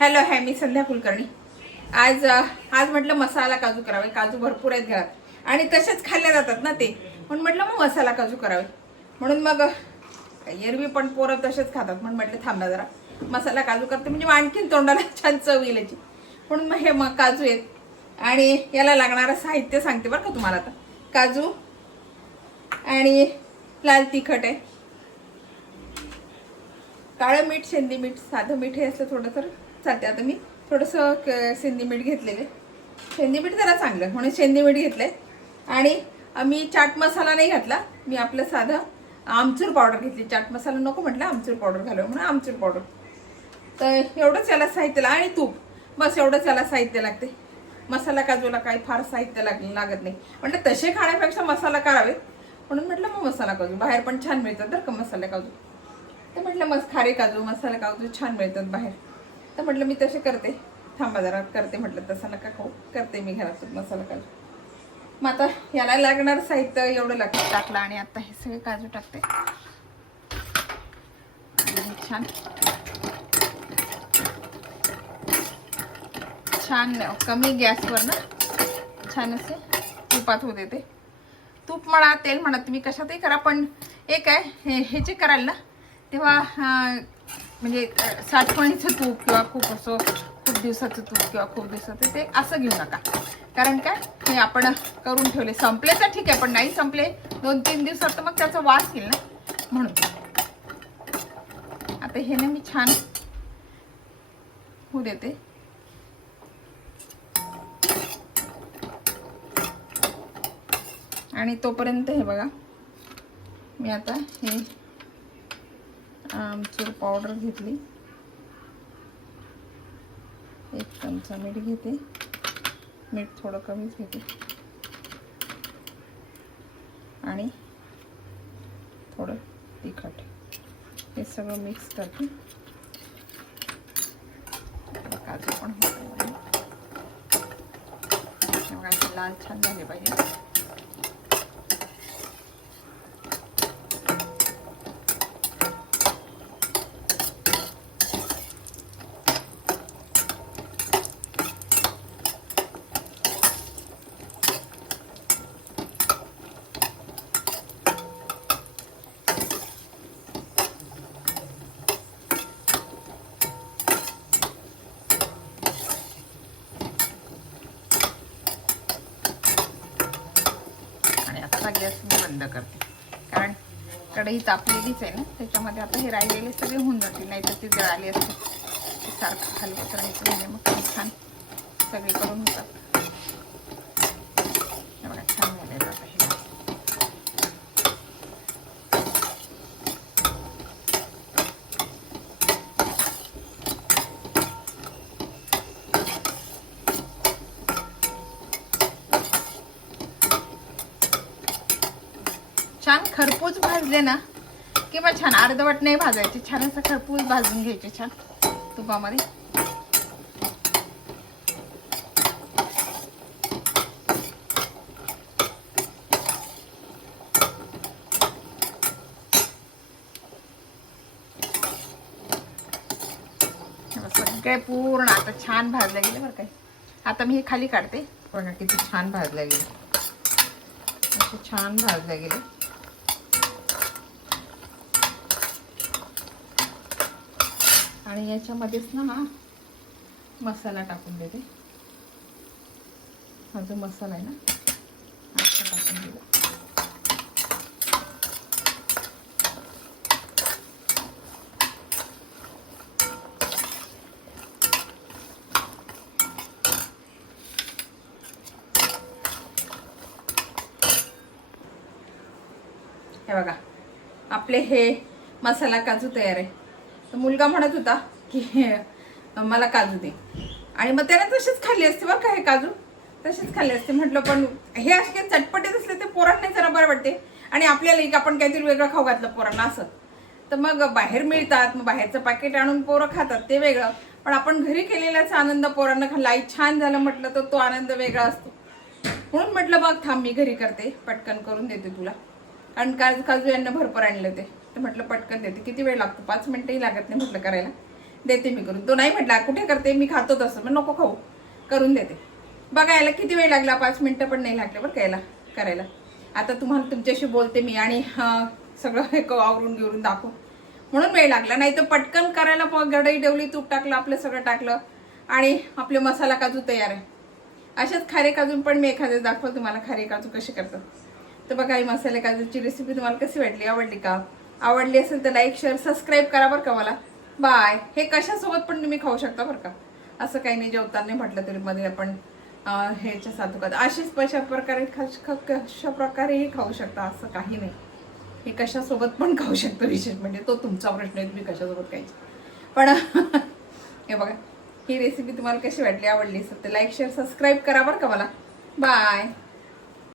Hello है मी संध्या कुलकर्णी। आज म्हटलं मसाला काजू करावे। काजू भरपूर आहेत घरात आणि तसेच खाल्ले जातात ना ते, म्हणून म्हटलं मग मसाला काजू करावे। म्हणून मग एरवी पण पोरं तसेच खातात, म्हणून म्हटलं थांबा जरा मसाला काजू करते, म्हणजे आणखीन तोंडाला छान चव येईल याची। म्हणून मग हे मग काजू आहेत आणि याला लागणारं साहित्य सांगते बरं का तुम्हाला। आता काजू आणि लाल तिखट आहे, काळं मीठ, शेंदी मीठ, साधं मीठ हे असं थोडं तर चालते। आता मी थोडंसं शेंदी मीठ घेतलेले, शेंदी मीठ जरा चांगलं म्हणून शेंदी मीठ घेतलंय। आणि मी चाट मसाला नाही घातला, मी आपलं साधं आमचूर पावडर घेतली। चाट मसाला नको म्हटलं, आमचूर पावडर घालूया म्हणून आमचूर पावडर। तर एवढंच याला साहित्य आणि तूप, बस एवढंच याला साहित्य लागते। मसाला काजूला काही फार साहित्य लागत नाही, म्हटलं तसे खाण्यापेक्षा मसाला करावेत म्हणून म्हटलं मग मसाला काजू। बाहेर पण छान मिळतात बरं का मसाला काजू, तर म्हटलं मग खारे काजू मसाला काजू छान मिळतात बाहेर, तर म्हटलं मी तसे करते। थांबा जरा करते, म्हटलं तसं नका खाऊ, करते मी घरात मसाला काजू। मग आता याला लागणार साहित्य एवढं टाकलं आणि आता हे सगळे काजू टाकते छान छान कमी गॅसवर ना छान असे तुपात होऊ देते। तूप म्हणा तेल म्हणा तुम्ही कशातही करा, पण एक आहे हे जे कराल ना तेव्हा म्हणजे साठवणीचं तूप किंवा खूप असं खूप दिवसाचं तूप किंवा खूप दिवसाचं ते असं घेऊ नका। कारण काय हे आपण करून ठेवले, संपले तर ठीक आहे, पण नाही संपले 2-3 दिवसात तर मग त्याचा वास येईल ना, म्हणून आता हे ना मी छान होऊ देते। आणि तोपर्यंत हे बघा मी आता हे आमचूर पावडर घेतली, 1 चमचा मीठ घेते, मीठ थोडं कमीच घेते आणि थोडं तिखट, हे सगळं मिक्स करते। काजू पण होते लाल छान झाले पाहिजे। गॅस मी बंद करते, कारण कढई तापलेलीच आहे ना, त्याच्यामध्ये आता हे राहिलेले सगळे होऊन जातील, नाही तर ती जळाली असते। सारखं हलवत राहायचं म्हणजे मग छान सगळे करून होतात। बघा छान झाले आता हे छान खरपूस भाजले ना किंवा छान अर्धवट नाही भाजायचे, छान असं खरपूस भाजून घ्यायचे छान तुपामध्ये। सगळे पूर्ण आता छान भाजले गेले बरं काय। आता मी हे खाली काढते, बघा किती छान भाजले गेले, असे छान भाजले गेले। आणि याच्यामध्येच ना हा मसाला टाकून देते, हा जो मसाला आहे ना हा टाकून दिला। हे बघा आपले हे मसाला काजू तयार आहे। तर मुलगा म्हणत होता की मला काजू दे, आणि मग त्याने तसेच खाल्ले असते बरं का, हे काजू तसेच खाल्ले असते। म्हटलं पण हे असे चटपटीत असले ते पोरांना जरा बरं वाटते, आणि आपल्याला एक आपण काहीतरी वेगळं खाऊ घातलं पोरांना असं, तर मग बाहेर मिळतात, मग बाहेरचं पॅकेट आणून पोरं खातात ते वेगळं, पण आपण घरी केलेल्याचा आनंद पोरांना खाल्ला, आई छान झालं म्हटलं तर तो आनंद वेगळा असतो। म्हणून म्हटलं बघ थांब मी घरी करते, पटकन करून देते तुला, कारण काजू यांना भरपूर आणले होते, तर म्हटलं पटकन देते। किती वेळ लागतो, 5 मिनिटंही लागत नाही म्हटलं करायला। देते मी करून. तो नाही म्हटला कुठे करते, मी खातो तसं, मग नको खाऊ, करून देते. बघा याला किती वेळ लागला, 5 मिनिटं पण नाही लागले बरं का याला करायला. आता तुम्हाला तुमच्याशी बोलते मी आणि सगळं हे आवरून घेऊन दाखवू म्हणून वेळ लागला, नाही तर पटकन करायला गडई ठेवली, तूप टाकलं, आपलं सगळं टाकलं आणि आपले मसाला काजू तयार आहे. अशाच खारे काजू पण मी एखाद्या दाखवलं तुम्हाला, खारे काजू कसे करतात. तर बघा ही मसाले काजूची रेसिपी तुम्हाला कशी वाटली, आवडली का? आवडली असेल तर लाईक शेअर सबस्क्राईब करा बरं का मला. बाय. हे कशासोबत पण तुम्ही खाऊ शकता बरं का, असं काही नाही, जेवताना म्हटलं तरी मध्ये आपण ह्याच्या साधू अशीच कशा प्रकारेही खाऊ शकता, असं काही नाही. हे कशासोबत पण खाऊ शकतो, विशेष म्हणजे तो तुमचा प्रश्न आहे, तुम्ही कशासोबत खायचं. पण हे बघा ही रेसिपी तुम्हाला कशी वाटली, आवडली असेल तर लाईक शेअर सबस्क्राईब करा बरं का मला. बाय.